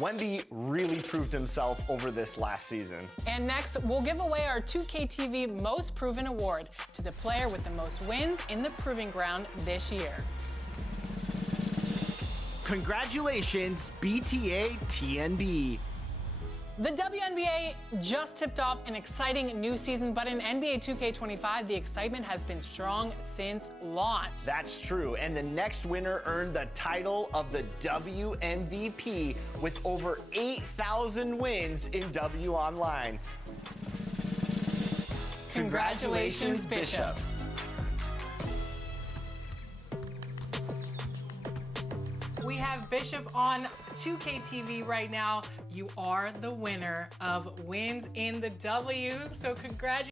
Wemby really proved himself over this last season. And next, we'll give away our 2K TV Most Proven Award to the player with the most wins in the Proving Ground this year. Congratulations, BTA TNB. The WNBA just tipped off an exciting new season, but in NBA 2K25, the excitement has been strong since launch. That's true, and the next winner earned the title of the WMVP with over 8,000 wins in W Online. Congratulations, Bishop. We have Bishop on 2K TV right now. You are the winner of wins in the W, so congratulations.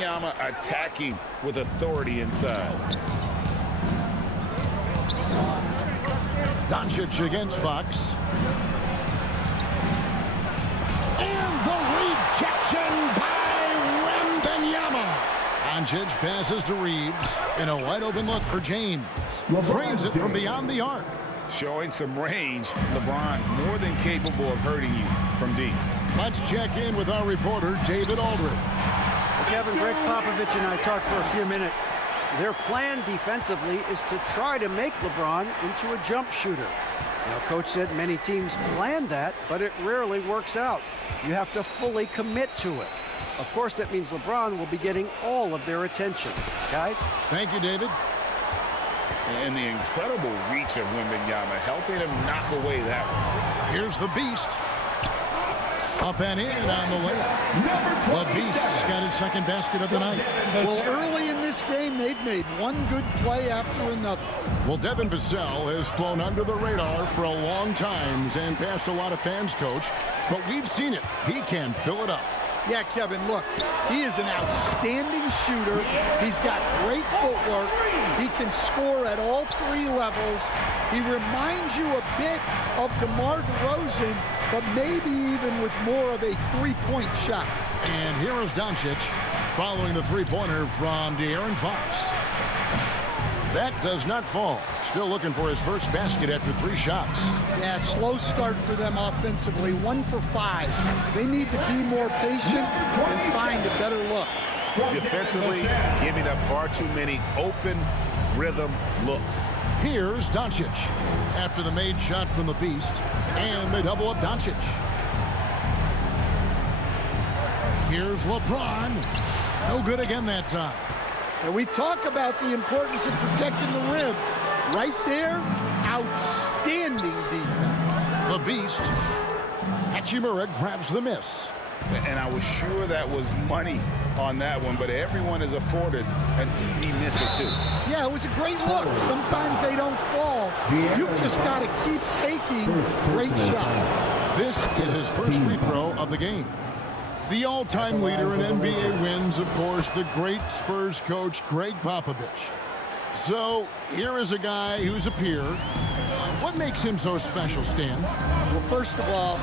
Yama attacking with authority inside. Doncic against Fox. And the rejection by Wembanyama. Doncic passes to Reeves. And a wide open look for James. Drains it from beyond the arc. Showing some range, LeBron more than capable of hurting you from deep. Let's check in with our reporter, David Aldridge. Well, Kevin, Greg Popovich and I talked for a few minutes. Their plan defensively is to try to make LeBron into a jump shooter. Now, Coach said many teams plan that, but it rarely works out. You have to fully commit to it. Of course, that means LeBron will be getting all of their attention. Guys? Thank you, David. And the incredible reach of Wembanyama, helping him knock away that one. Here's the Beast. Up and in on the way. The Beast's got his second basket of the night. Well, early in this game, they've made one good play after another. Well, Devin Vassell has flown under the radar for a long time and passed a lot of fans, Coach. But we've seen it. He can fill it up. Yeah, Kevin, look, he is an outstanding shooter. He's got great footwork. He can score at all three levels. He reminds you a bit of DeMar DeRozan, but maybe even with more of a three-point shot. And here is Doncic following the three-pointer from De'Aaron Fox. That does not fall. Still looking for his first basket after 3 shots. Yeah, slow start for them offensively. 1 for 5. They need to be more patient and find a better look. Defensively, giving up far too many open rhythm looks. Here's Doncic after the made shot from the Beast, and they double up Doncic. Here's LeBron. No good again that time. And we talk about the importance of protecting the rim. Right there, outstanding defense. The Beast. Hachimura grabs the miss. And I was sure that was money on that one, but everyone is afforded an easy miss or two. Yeah, it was a great look. Sometimes they don't fall. You've just got to keep taking great shots. This is his first free throw of the game. The all-time leader in NBA wins, of course, the great Spurs coach, Greg Popovich. So here is a guy who's a peer. What makes him so special, Stan? Well, first of all,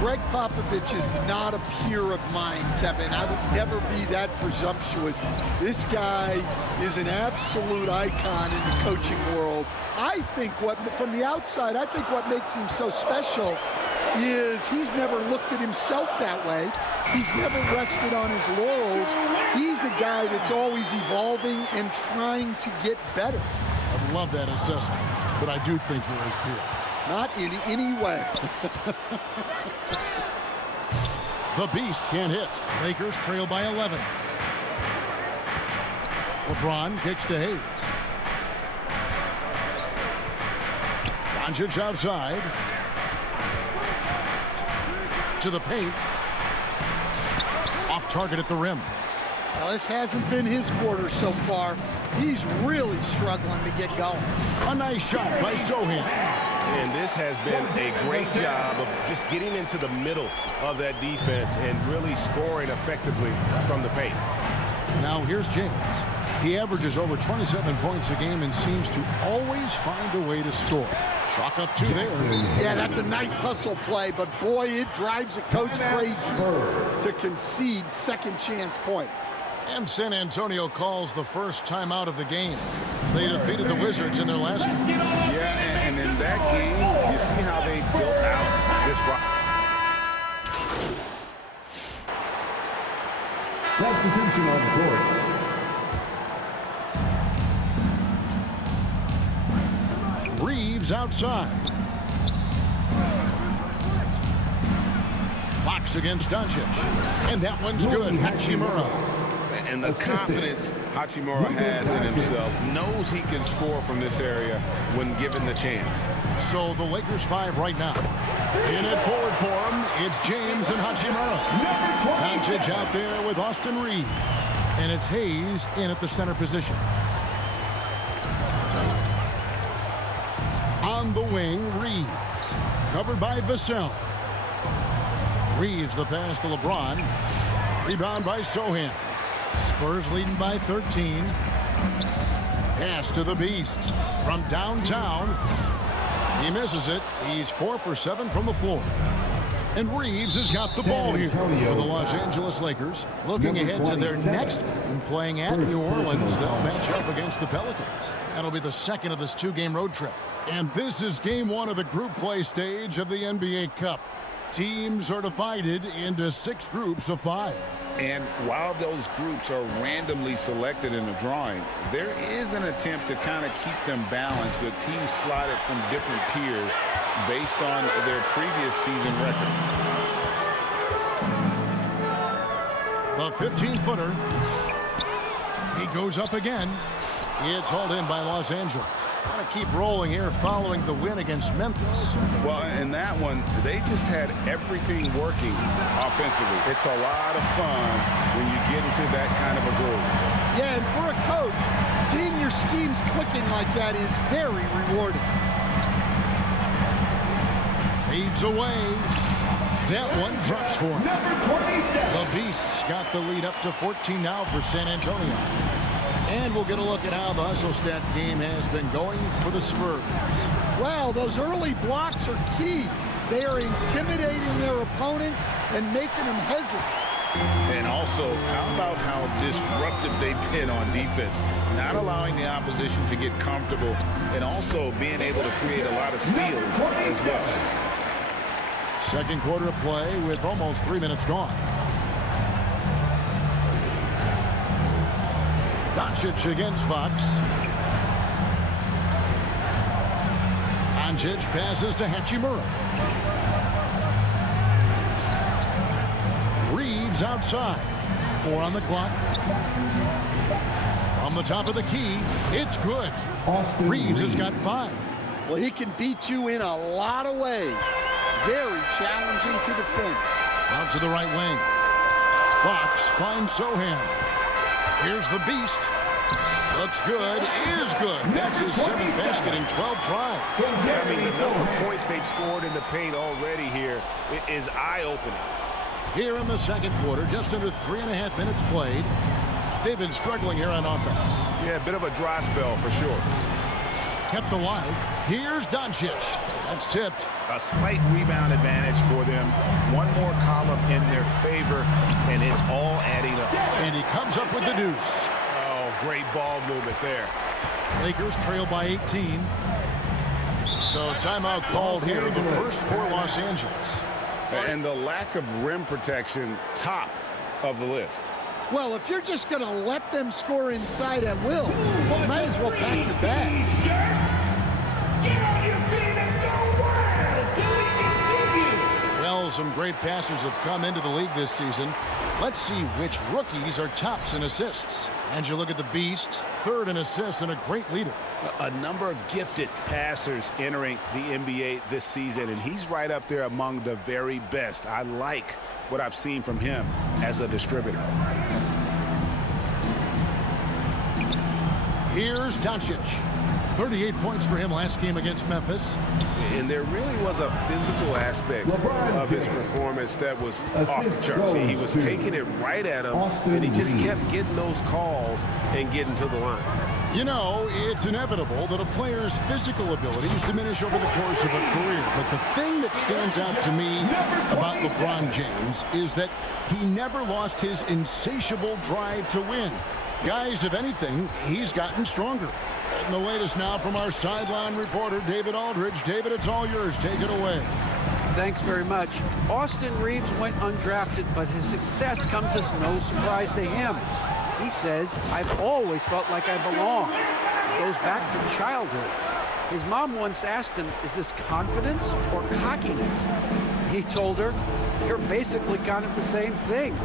Greg Popovich is not a peer of mine, Kevin. I would never be that presumptuous. This guy is an absolute icon in the coaching world. I think from the outside, I think what makes him so special is he's never looked at himself that way. He's never rested on his laurels. He's a guy that's always evolving and trying to get better. I love that assessment, but I do think you're his peer. Not in any way. The Beast can't hit. Lakers trail by 11. LeBron kicks to Hayes. Doncic outside. To the paint. Off target at the rim. Well, this hasn't been his quarter so far. He's really struggling to get going. A nice shot by Sohan. And this has been a great job of just getting into the middle of that defense and really scoring effectively from the paint. Now here's James. He averages over 27 points a game and seems to always find a way to score. Chalk up 2 there. Yeah, that's a nice hustle play, but boy, it drives a coach crazy to concede second chance points. And San Antonio calls the first timeout of the game. They defeated the Wizards in their last game. Yeah, and in that game, you see how they built out this rock. Substitution on the court. Reeves outside. Fox against Doncic. And that one's good. Hachimura. And the confidence Hachimura has in himself, knows he can score from this area when given the chance. So the Lakers 5 right now. In at forward for him, it's James and Hachimura. Doncic out there with Austin Reeves. And it's Hayes in at the center position. On the wing, Reeves. Covered by Vassell. Reeves the pass to LeBron. Rebound by Sohan. Spurs leading by 13. Pass to the Beast. From downtown. He misses it. He's 4 for 7 from the floor. And Reeves has got the ball here for the Los Angeles Lakers. Looking ahead to their next game, playing at New Orleans. They'll match up against the Pelicans. That'll be the second of this 2-game road trip. And this is game 1 of the group play stage of the NBA Cup. Teams are divided into 6 groups of 5. And while those groups are randomly selected in the drawing, there is an attempt to kind of keep them balanced with teams slotted from different tiers based on their previous season record. The 15-footer. He goes up again. It's hauled in by Los Angeles. Got to keep rolling here following the win against Memphis. Well, in that one, they just had everything working offensively. It's a lot of fun when you get into that kind of a groove. Yeah, and for a coach, seeing your schemes clicking like that is very rewarding. Fades away. That one drops for him. The Beasts got the lead up to 14 now for San Antonio. And we'll get a look at how the hustle stat game has been going for the Spurs. Well, those early blocks are key. They are intimidating their opponents and making them hesitate. And also, how about how disruptive they've been on defense, not allowing the opposition to get comfortable and also being able to create a lot of steals as well. Second quarter of play with almost 3 minutes gone. Doncic against Fox. Doncic passes to Hachimura. Reeves outside. 4 on the clock. From the top of the key, it's good. Reeves has got 5. Well, he can beat you in a lot of ways. Very challenging to defend. Out to the right wing. Fox finds Sohan. Here's the Beast. Looks good. Is good. That's his 7th basket in 12 tries. I mean, the number of points they've scored in the paint already here is eye-opening. Here in the second quarter, just under 3.5 minutes played. They've been struggling here on offense. Yeah, a bit of a dry spell for sure. Kept alive. Here's Doncic. That's tipped. A slight rebound advantage for them. One more column in their favor, and it's all adding up. And he comes up with the deuce. Oh, great ball movement there. Lakers trail by 18. So timeout called here, the first for Los Angeles. And the lack of rim protection, top of the list. Well, if you're just going to let them score inside at will, you might as well pack your bags. Get on your feet and go wild so we can see you. Well, some great passers have come into the league this season. Let's see which rookies are tops in assists. And you look at the Beast, third in assists and a great leader. A number of gifted passers entering the NBA this season, and he's right up there among the very best. I like what I've seen from him as a distributor. Here's Doncic. 38 points for him last game against Memphis. And there really was a physical aspect of his performance that was off the charts. He was taking it right at him, and he just kept getting those calls and getting to the line. You know, it's inevitable that a player's physical abilities diminish over the course of a career. But the thing that stands out to me about LeBron James is that he never lost his insatiable drive to win. Guys, if anything, he's gotten stronger. And the latest now from our sideline reporter, David Aldridge. David, it's all yours. Take it away. Thanks very much. Austin Reeves went undrafted, but his success comes as no surprise to him. He says, "I've always felt like I belong." It goes back to childhood. His mom once asked him, "Is this confidence or cockiness?" He told her, "You're basically kind of the same thing."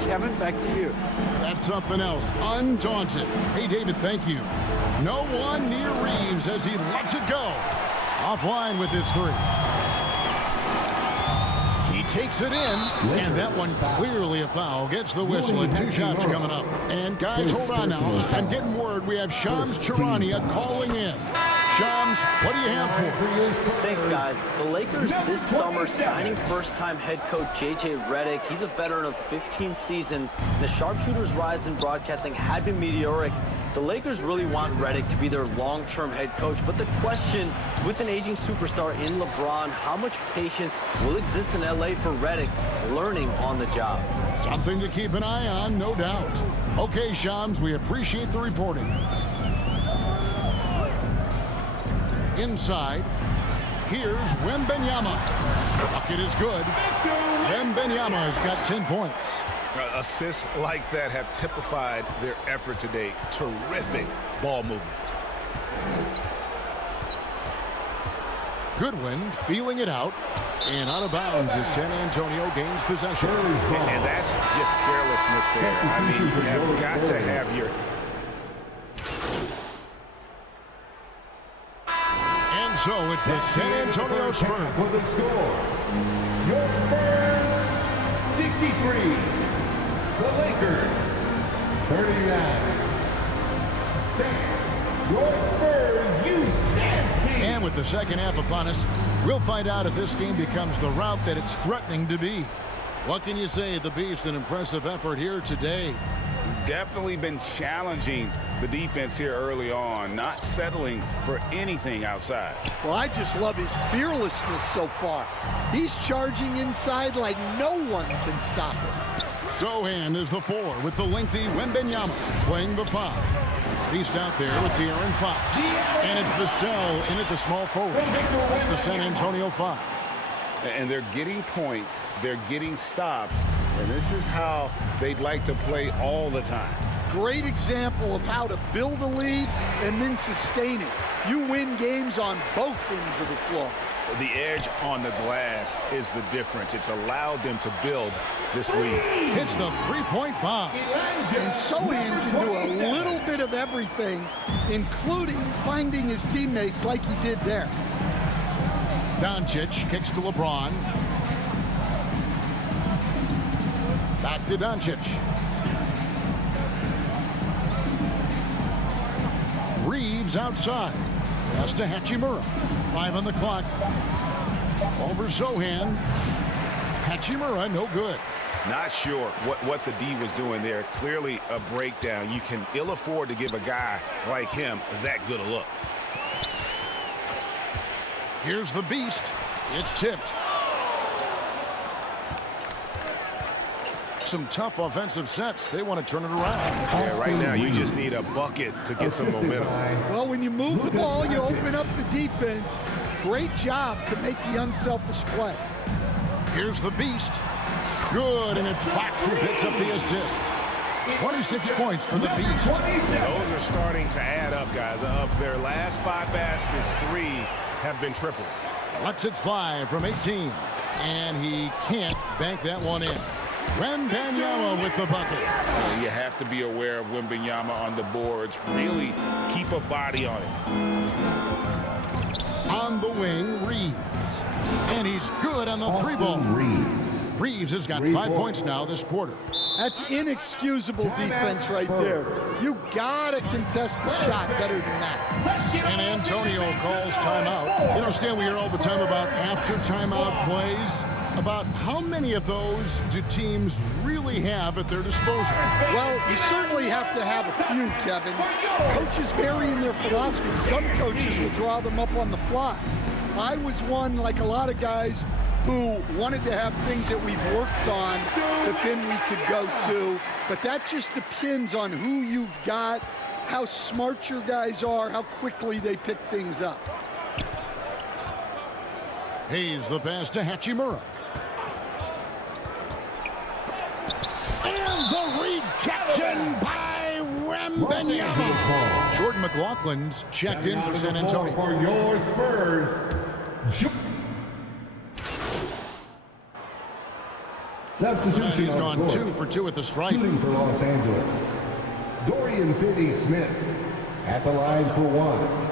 Kevin, back to you. That's something else. Undaunted. Hey, David, thank you. No one near Reeves as he lets it go. Offline with his three. He takes it in, and that one clearly a foul. Gets the whistle, and 2 shots coming up. And guys, hold on now. I'm getting word we have Shams Charania calling in. Shams, what do you have for us? Thanks, guys. The Lakers this summer signing first-time head coach J.J. Redick. He's a veteran of 15 seasons. The sharpshooters' rise in broadcasting had been meteoric. The Lakers really want Redick to be their long-term head coach, but the question, with an aging superstar in LeBron, how much patience will exist in L.A. for Redick learning on the job? Something to keep an eye on, no doubt. Okay, Shams, we appreciate the reporting. Inside, here's Wembanyama. Bucket is good. Wembanyama has got 10 points. Assists like that have typified their effort today. Terrific ball movement. Goodwin feeling it out. And out of bounds as San Antonio gains possession. And that's just carelessness there. I mean, you have got to have your... And so it's the San Antonio Spurs. For the score, your Spurs 63. The Lakers, 39. Your Spurs, you dance team. And with the second half upon us, we'll find out if this game becomes the route that it's threatening to be. What can you say? The Beast, an impressive effort here today. Definitely been challenging the defense here early on, not settling for anything outside. Well, I just love his fearlessness so far. He's charging inside like no one can stop him. Sohan is the 4 with the lengthy Wembanyama playing the 5. Beast out there with De'Aaron Fox. And it's Vassell in at the small forward. That's the San Antonio 5. And they're getting points, they're getting stops, and this is how they'd like to play all the time. Great example of how to build a lead and then sustain it. You win games on both ends of the floor. The edge on the glass is the difference. It's allowed them to build this lead. It's the three-point bomb. And Sohan can do a little bit of everything, including finding his teammates like he did there. Doncic kicks to LeBron. Back to Doncic. Reeves outside. Pass to Hachimura. 5 on the clock. Over Sohan. Hachimura, no good. Not sure what the D was doing there. Clearly a breakdown. You can ill afford to give a guy like him that good a look. Here's the beast. It's tipped. Some tough offensive sets. They want to turn it around. Yeah, right now you just need a bucket to get some momentum. Well, when you move the ball, you open up the defense. Great job to make the unselfish play. Here's the beast. Good, and it's Fox who picks up the assist. 26 points for the beast. Those are starting to add up, guys. Of their last 5 baskets, 3 have been triples. Lets it fly from 18, and he can't bank that one in. Wembanyama with the bucket. You have to be aware of Wembanyama on the boards. Really keep a body on it. On the wing, Reeves. And he's good on the 3-ball. Reeves has got 5 points now this quarter. That's inexcusable defense right there. You gotta contest the shot better than that. San Antonio calls timeout. You know, Stan, we hear all the time about after timeout plays. About how many of those do teams really have at their disposal? Well, you certainly have to have a few, Kevin. Coaches vary in their philosophy. Some coaches will draw them up on the fly. I was one, like a lot of guys, who wanted to have things that we've worked on that then we could go to. But that just depends on who you've got, how smart your guys are, how quickly they pick things up. Here's the pass to Hachimura. And the rejection by Wembanyama. Jordan McLaughlin's checked in for San Antonio. For your Spurs. Substitution. He's gone 2 for 2 at the stripe. Shooting for Los Angeles. Dorian Finney-Smith at the line for 1.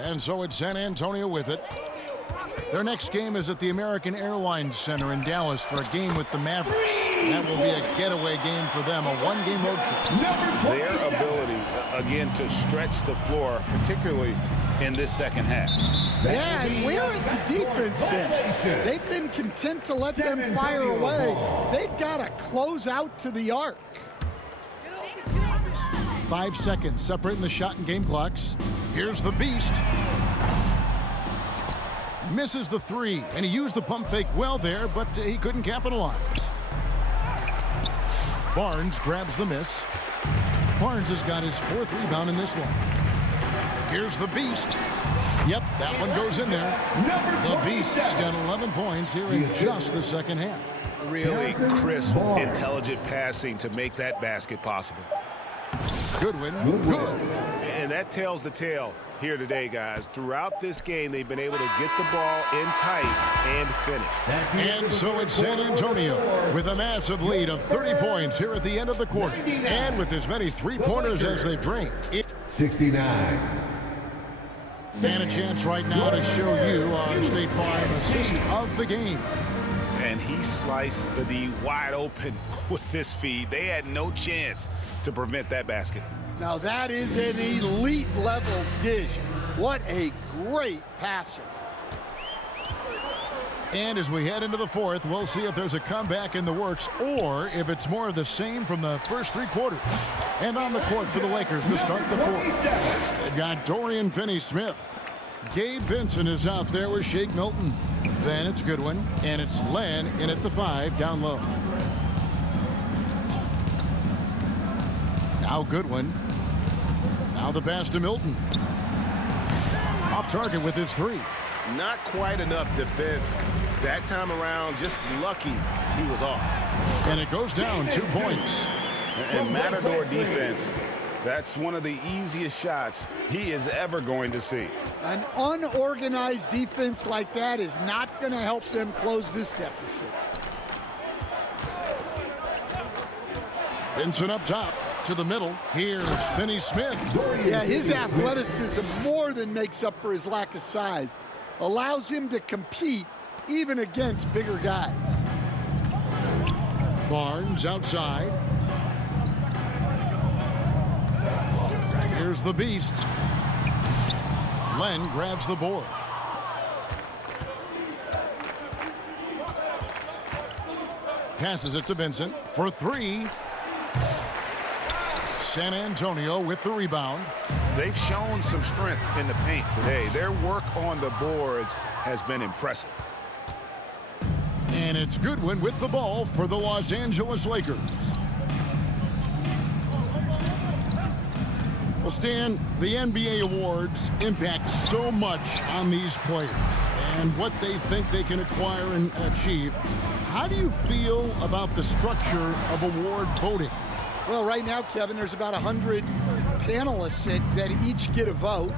And so it's San Antonio with it. Their next game is at the American Airlines Center in Dallas for a game with the Mavericks. That will be a getaway game for them, a 1-game road trip. Their ability, again, to stretch the floor, particularly in this second half. Yeah, and where has the defense been? They've been content to let them fire away. They've got to close out to the arc. 5 seconds separating the shot and game clocks. Here's the beast. Misses the 3, and he used the pump fake well there, but he couldn't capitalize. Barnes grabs the miss. Barnes has got his 4th rebound in this one. Here's the beast. Yep, that one goes in there. The beast's got 11 points here in just the second half. Really crisp, intelligent passing to make that basket possible. Goodwin, good. And that tells the tale here today, guys. Throughout this game, they've been able to get the ball in tight and finish. And so it's San Antonio with a massive lead of 30 points here at the end of the quarter. And with as many 3-pointers as they bring. 69. And a chance right now to show you our State Farm assist of the game. And he sliced the D wide open with this feed. They had no chance to prevent that basket. Now that is an elite level dish. What a great passer. And as we head into the 4th, we'll see if there's a comeback in the works or if it's more of the same from the first 3 quarters. And on the court for the Lakers to start the 4th. They've got Dorian Finney-Smith. Gabe Vincent is out there with Shake Milton. Then it's Goodwin, and it's Len in at the 5 down low. Now Goodwin. Now the pass to Milton. Off target with his 3. Not quite enough defense that time around. Just lucky he was off. And it goes down 2 points. And Matador defense, that's one of the easiest shots he is ever going to see. An unorganized defense like that is not going to help them close this deficit. Vincent up top to the middle. Here's Finney-Smith. Yeah, his athleticism more than makes up for his lack of size. Allows him to compete even against bigger guys. Barnes outside. Here's the beast. Len grabs the board. Passes it to Vincent for three. San Antonio with the rebound. They've shown some strength in the paint today. Their work on the boards has been impressive. And it's Goodwin with the ball for the Los Angeles Lakers. Well, Stan, the NBA awards impact so much on these players and what they think they can acquire and achieve. How do you feel about the structure of award voting? Well, right now, Kevin, there's about 100 panelists that each get a vote,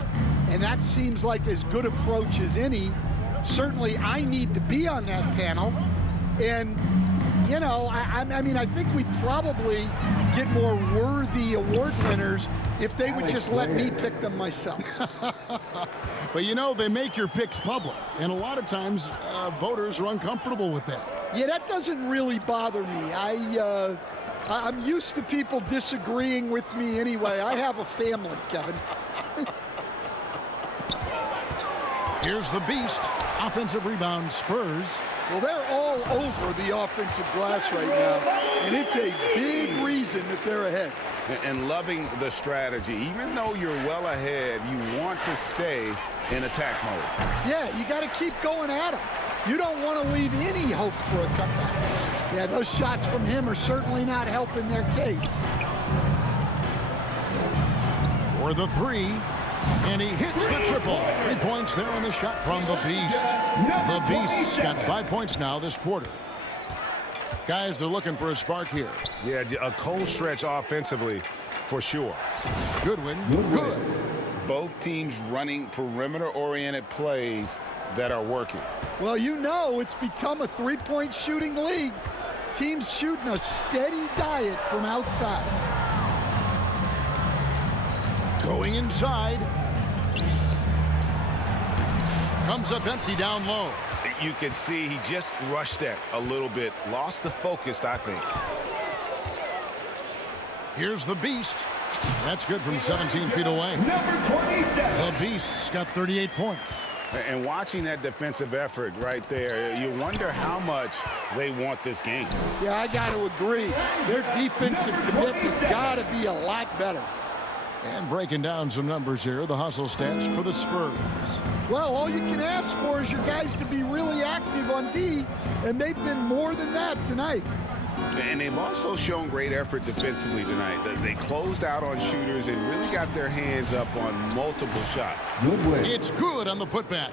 and that seems like as good approach as any. Certainly, I need to be on that panel, and, you know, I mean, I think we'd probably get more worthy award winners if they would just let me pick them myself. But, you know, they make your picks public, and a lot of times voters are uncomfortable with that. Yeah, that doesn't really bother me. I'm used to people disagreeing with me anyway. I have a family, Kevin. Here's the beast. Offensive rebound, Spurs. Well, they're all over the offensive glass right now, and it's a big reason that they're ahead. And loving the strategy. Even though you're well ahead, you want to stay in attack mode. Yeah, you got to keep going at them. You don't want to leave any hope for a comeback. Yeah, those shots from him are certainly not helping their case. For the three, and he hits the triple. 3 points there on the shot from the Beast. The Beast's got 5 points now this quarter. Guys, they're looking for a spark here. Yeah, a cold stretch offensively for sure. Goodwin, good. Both teams running perimeter-oriented plays that are working. Well, you know it's become a three-point shooting league. Teams shooting a steady diet from outside. Going inside. Comes up empty down low. You can see he just rushed that a little bit. Lost the focus, I think. Here's the Beast. That's good from 17 feet away. Number 27. The Beast's got 38 points. And watching that defensive effort right there, you wonder how much they want this game. Yeah, I got to agree. Their defensive commitment's got to be a lot better. And breaking down some numbers here, the hustle stats for the Spurs. Well, all you can ask for is your guys to be really active on D, and they've been more than that tonight. And they've also shown great effort defensively tonight. They closed out on shooters and really got their hands up on multiple shots. It's good on the putback.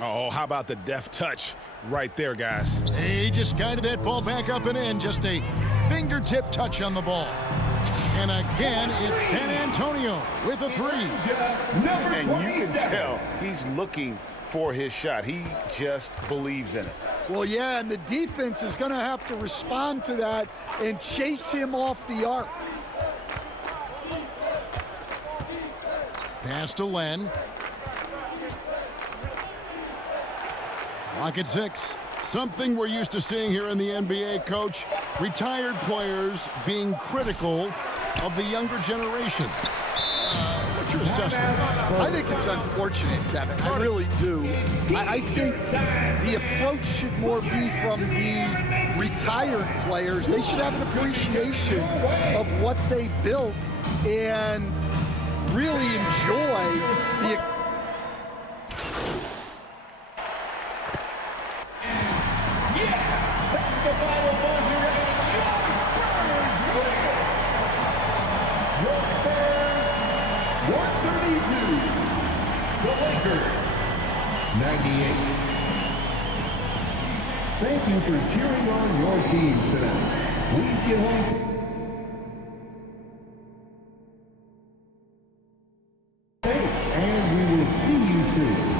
Oh, how about the deft touch right there, guys? He just guided that ball back up and in. Just a fingertip touch on the ball. And again, it's San Antonio with a three. And you can tell he's looking for his shot. He just believes in it. Well, yeah, and the defense is going to have to respond to that and chase him off the arc. Pass to Len. Clock at 6. Something we're used to seeing here in the NBA, Coach. Retired players being critical of the younger generation. What's your assessment? I think it's unfortunate, Kevin. I really do. I think the approach should more be from the retired players. They should have an appreciation of what they built and really enjoy the... The Lakers, 98. Thank you for cheering on your teams tonight. Please get home. And we will see you soon.